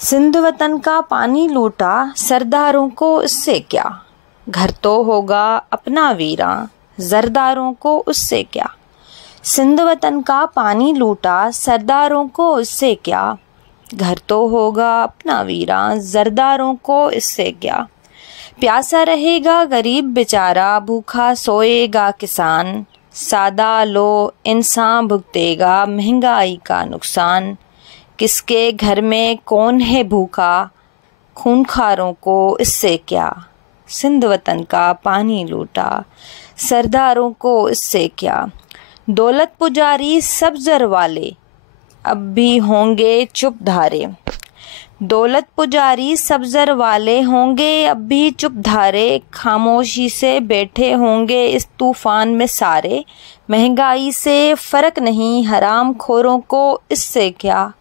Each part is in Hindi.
सिंध वतन का पानी लूटा, सरदारों को इससे क्या। घर तो होगा अपना वीरा, जरदारों को उससे क्या। सिंध वतन का पानी लूटा, सरदारों को इससे क्या। घर तो होगा अपना वीरा, जरदारों को इससे क्या। प्यासा रहेगा गरीब बेचारा, भूखा सोएगा किसान। सादा लो इंसान भुगतेगा महंगाई का नुकसान। किसके घर में कौन है भूखा, खूंखारों को इससे क्या। सिंध वतन का पानी लूटा, सरदारों को इससे क्या। दौलत पुजारी सब जर वाले, अब भी होंगे चुप धारे। दौलत पुजारी सब जर वाले होंगे अब भी चुप धारे। खामोशी से बैठे होंगे इस तूफान में सारे। महंगाई से फर्क नहीं हराम खोरों को इससे क्या।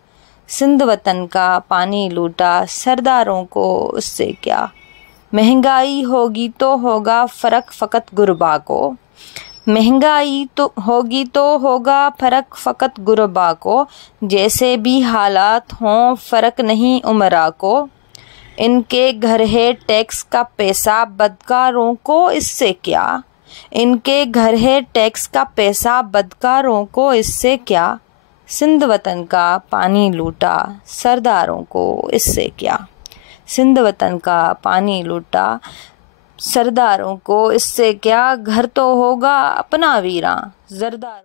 सिंध वतन का पानी लूटा, सरदारों को उससे क्या। महंगाई होगी तो होगा फर्क फकत गुरबा को। महंगाई तो होगी तो होगा फर्क फकत गुरबा को। जैसे भी हालात हों फर्क नहीं उमरा को। इनके घर है टैक्स का पैसा, बदकारों को इससे क्या। इनके घर है टैक्स का पैसा, बदकारों को इससे क्या। सिंध वतन का पानी लूटा, सरदारों को इससे क्या। सिंध वतन का पानी लूटा, सरदारों को इससे क्या। घर तो होगा अपना वीरा, जरदार।